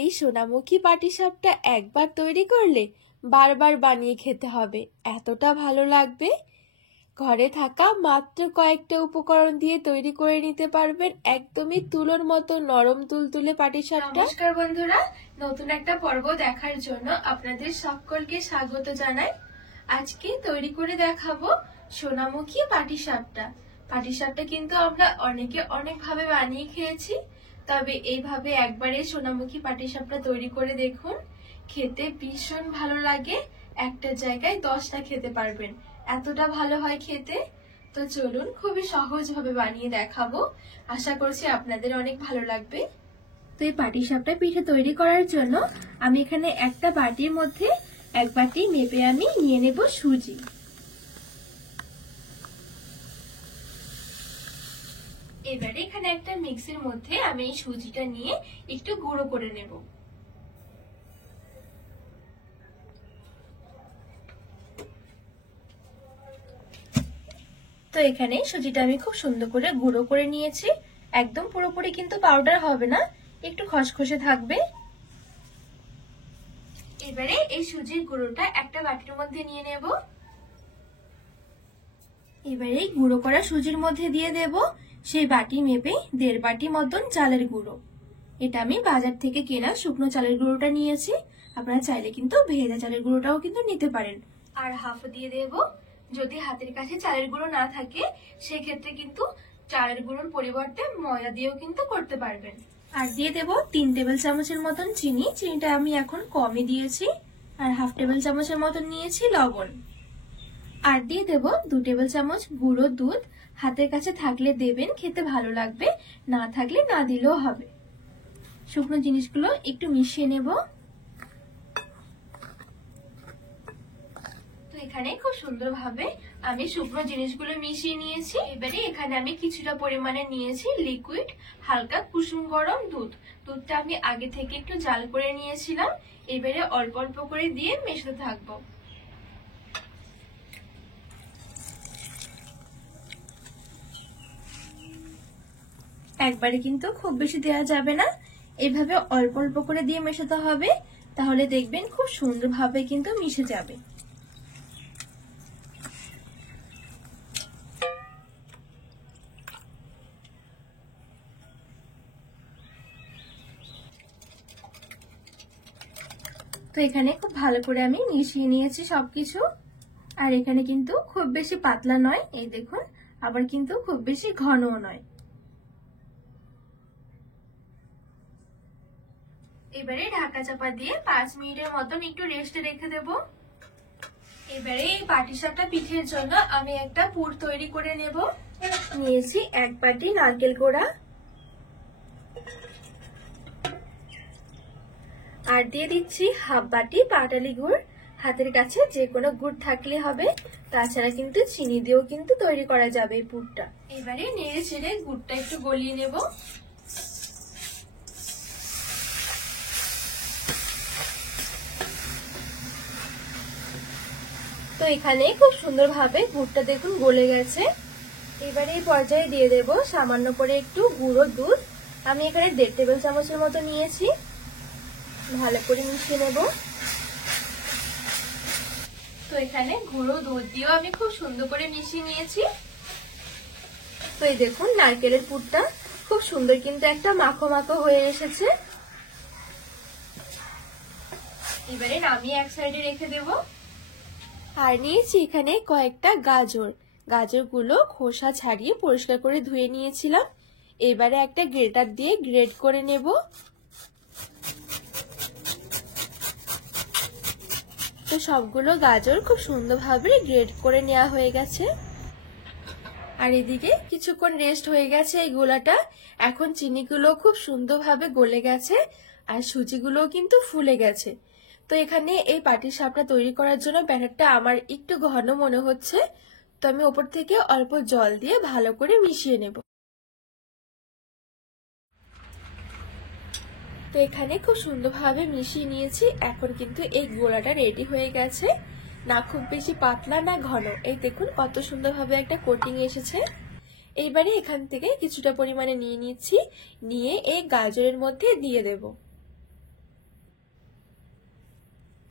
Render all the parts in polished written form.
এই সোনামুখী পাটিসাপটা একবার তৈরি করলে বারবার বানিয়ে খেতে হবে, এতটা ভালো লাগবে। ঘরে থাকা মাত্র কয়েকটা উপকরণ দিয়ে তৈরি করে নিতে পারবেন একদমই তুলোর মতো নরম তুলতুলে পাটিসাপটা। নমস্কার বন্ধুরা, নতুন একটা পর্ব দেখার জন্য আপনাদের সকলকে স্বাগত জানাই। আজকে তৈরি করে দেখাবো সোনামুখী পাটিসাপটা। পাটিসাপটা কিন্তু আমরা অনেকে অনেকভাবে বানিয়ে খেয়েছি, তবে এইভাবে একবারে সোনামুখী পাটিসাপটা তৈরি করে দেখুন, খেতে ভীষণ ভালো লাগে। একটা জায়গায় 10টা খেতে পারবেন, এতটা ভালো হয় খেতে। তো চলুন খুবই সহজভাবে বানিয়ে দেখাবো, আশা করছি আপনাদের অনেক ভালো লাগবে। তো এই পাটিসাপটা পিঠে তৈরি করার জন্য আমি এখানে একটা বাটির মধ্যে এক বাটি মেপে আমি নিয়ে নেব সুজি। এবারে এখানে একটা মিক্সির মধ্যে আমি এই সুজিটা নিয়ে একটু গুঁড়ো করে নেব। তো এখানে সুজিটা আমি খুব সুন্দর করে গুঁড়ো করে নিয়েছি। একদম পুরোপুরি কিন্তু পাউডার হবে না, একটু খসখসে থাকবে। এবারে এই সুজির গুঁড়োটা একটা বাটির মধ্যে নিয়ে নেব। এবারে গুঁড়ো করা সুজির মধ্যে দিয়ে দেব সেই বাটি মেপে 1.5 বাটি মতন চালের গুঁড়ো। এটা আমি বাজার থেকে কেনা শুকনো চালের গুঁড়োটা নিয়েছি, আপনারা চাইলে কিন্তু ভেজা চালের গুঁড়োটাও কিন্তু নিতে পারেন। আর হাফ দিয়ে দেব, যদি হাতের কাছে চালের গুঁড়ো না থাকে সেক্ষেত্রে কিন্তু চালের গুঁড়োর পরিবর্তে ময়দা দিয়েও কিন্তু করতে পারবেন। আর দিয়ে দেব 3 টেবিল চামচের মতন চিনি, চিনিটা আমি এখন কমই দিয়েছি। আর হাফ টেবিল চামচের মতন নিয়েছি লবণ। আর দিয়ে দেব 2 টেবিল চামচ গুঁড়ো দুধ। হাতের কাছে থাকলে দেবেন, খেতে ভালো লাগবে, না থাকলে না দিলেও হবে। শুকনো জিনিসগুলো একটু মিশিয়ে নেব। তো এখানে খুব সুন্দরভাবে আমি শুকনো জিনিসগুলো মিশিয়ে নিয়েছি। এবারে এখানে আমি কিছুটা পরিমাণে নিয়েছি লিকুইড হালকা কুসুম গরম দুধ। দুধটা আমি আগে থেকে একটু জাল করে নিয়েছিলাম, এবারে অল্প অল্প করে দিয়ে মেশাতে থাকবো। একবারে কিন্তু খুব বেশি দেওয়া যাবে না, এইভাবে অল্প অল্প করে দিয়ে মেশাতে হবে, তাহলে দেখবেন খুব সুন্দরভাবে কিন্তু মিশে যাবে। তো এখানে খুব ভালো করে আমি মিশিয়ে নিয়েছি সবকিছু। আর এখানে কিন্তু খুব বেশি পাতলা নয়, এই দেখুন, আবার কিন্তু খুব বেশি ঘনও নয়। এবারে ঢাকা চাপা দিয়ে 5 মিনিটের মতন একটু রেস্টে রেখে দেব। এবারে এই পাটিসাপটা পিঠের জন্য আমি একটা পুর তৈরি করে নেব। নিয়েছি 1 বাটি নারকেল কোড়া, আর দিয়ে দিচ্ছি হাফ বাটি পাটালি গুড়। হাতের কাছে যে কোনো গুড় থাকলে হবে, তাছাড়া কিন্তু চিনি দিয়েও কিন্তু তৈরি করা যাবে এই পুরটা। এবারে নেড়ে ছেড়ে গুড়টা একটু গলিয়ে নেব। তো এখানে খুব সুন্দরভাবে গুড়টা দেখুন গলে গেছে। এবারে এই পর্যায়ে দিয়ে দেব সামান্য করে একটু গুঁড়ো দুধ। আমি এখানে 1.5 টেবিল চামচের মতো নিয়েছি। ভালো করে মিশিয়ে নেব। তো এখানে গুঁড়ো দুধ দিয়েও আমি খুব সুন্দর করে মিশিয়ে নিয়েছি। তো এই দেখুন নারকেলের পুরটা খুব সুন্দর কিন্তু একটা মাখো মাখো হয়ে এসেছে। এবারে নামিয়ে এক সাইডে রেখে দেব। আর নিয়েছি এখানে কয়েকটা গাজর। গাজরগুলো খোসা ছাড়িয়ে পরিষ্কার করে ধুয়ে নিয়েছিলাম। এবারে একটা গ্রেটার দিয়ে গ্রেট করে নেব। তো সবগুলো গাজর খুব সুন্দরভাবে গ্রেট করে নেওয়া হয়ে গেছে। আর এদিকে কিছুক্ষণ রেস্ট হয়ে গেছে এই গোলাটা। এখন চিনিগুলো খুব সুন্দরভাবে গলে গেছে, আর সুজিগুলোও কিন্তু ফুলে গেছে। তো এখানে এই পাটিসাপটা তৈরি করার জন্য ব্যাটারটা আমার একটু ঘন মনে হচ্ছে, তো আমি ওপর থেকে অল্প জল দিয়ে ভালো করে মিশিয়ে নেব। তো এখানে খুব সুন্দরভাবে মিশিয়ে নিয়েছি। এখন কিন্তু এই গোলাটা রেডি হয়ে গেছে, না খুব বেশি পাতলা না ঘন। এই দেখুন কত সুন্দরভাবে একটা কোটিং এসেছে। এইবারে এখান থেকে কিছুটা পরিমাণে নিয়ে নিচ্ছি, নিয়ে এই গাজরের মধ্যে দিয়ে দেব।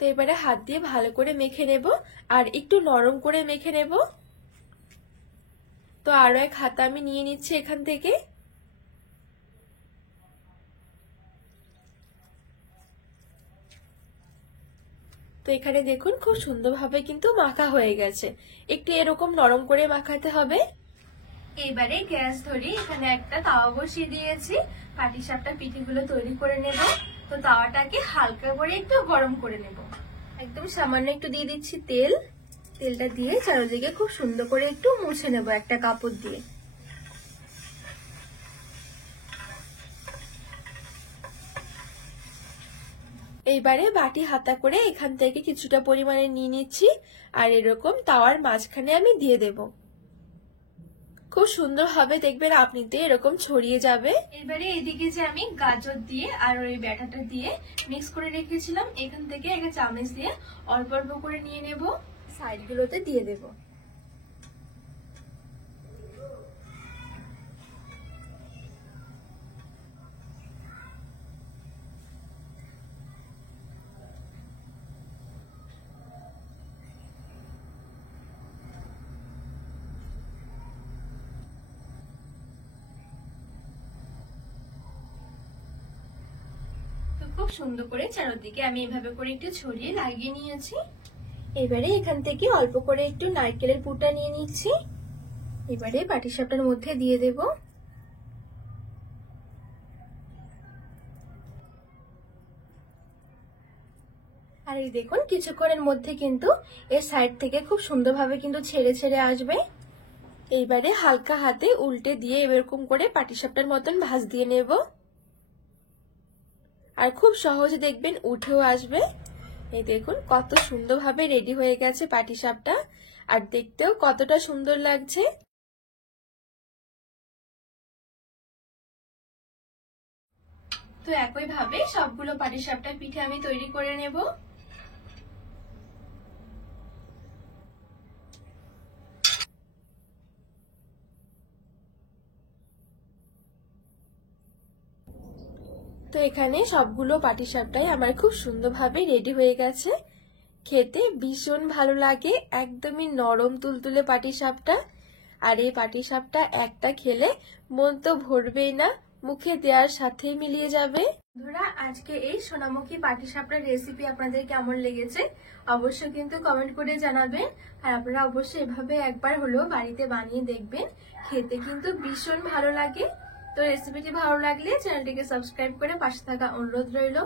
তো এবারে হাত দিয়ে ভালো করে মেখে নেব আর একটু নরম করে মেখে নেব। তো আরো এক হাতা আমি নিয়ে নিচ্ছি এখান থেকে। তো এখানে দেখুন খুব সুন্দরভাবে কিন্তু মাখা হয়ে গেছে। একটু এরকম নরম করে মাখাতে হবে। এইবারে গ্যাস ধরে এখানে একটা তাওয়া বসিয়ে দিয়েছি, পাটিসাপটা পিঠেগুলো তৈরি করে নেব। তো তাওয়াটাকে হালকা করে একটু গরম করে নেব। একদম সামান্য একটু দিয়ে দিচ্ছি তেল। তেলটা দিয়ে চারিদিকে খুব সুন্দর করে একটু মুছে নেব একটা কাপড় দিয়ে। এইবারে বাটি হাতা করে এখান থেকে কিছুটা পরিমাণে নিয়ে নিচ্ছি আর এরকম তাওয়ার মাঝখানে আমি দিয়ে দেব। খুব সুন্দর হবে, দেখবেন আপনিতে এরকম ছড়িয়ে যাবে। এবারে এদিকে যে আমি গাজর দিয়ে আর ওই ব্যাটাটা দিয়ে মিক্স করে রেখেছিলাম, এখান থেকে একটা চামচ দিয়ে অল্প অল্প করে নিয়ে নেব, সাইডগুলোতে দিয়ে দেব। খুব সুন্দর করে চারদিকে আমি এভাবে করে একটু ছড়িয়ে লাগিয়ে নিয়েছি। এবারে এখান থেকে অল্প করে একটু নারকেলের পুরটা নিয়ে নিচ্ছি, এবারে পাটিসাপটার মধ্যে দিয়ে দেব। আর এই দেখুন কিছুক্ষণের মধ্যে কিন্তু এর সাইড থেকে খুব সুন্দরভাবে কিন্তু ছেড়ে ছেড়ে আসবে। এইবারে হালকা হাতে উল্টে দিয়ে এরকম করে পাটিসাপটার মতন ভাঁজ দিয়ে নেব আর খুব সহজে দেখবেন উঠেও আসবে। এই দেখুন কত সুন্দরভাবে রেডি হয়ে গেছে পাটিসাপটা, আর দেখতেও কতটা সুন্দর লাগছে। তো একইভাবে সবগুলো পাটিসাপটা পিঠে আমি তৈরি করে নেব। তো এখানে সবগুলো পাটিসাপটাই আমার খুব সুন্দরভাবে রেডি হয়ে গেছে। খেতে ভীষণ ভালো লাগে, একদমই নরম তুলতুলে পাটিসাপটা। আর এই পাটিসাপটা একটা খেলে মন তো ভরবেই না, মুখে দেওয়ার সাথেই মিলিয়ে যাবে। বন্ধুরা, আজকে এই সোনামুখী পাটিসাপটার রেসিপি আপনাদের কেমন লেগেছে অবশ্যই কিন্তু কমেন্ট করে জানাবেন। আর আপনারা অবশ্যই এভাবে একবার হলেও বাড়িতে বানিয়ে দেখবেন, খেতে কিন্তু ভীষণ ভালো লাগে। তো রেসিপিটি ভালো লাগলে চ্যানেলটিকে সাবস্ক্রাইব করে পাশে থাকা অনুরোধ রইল।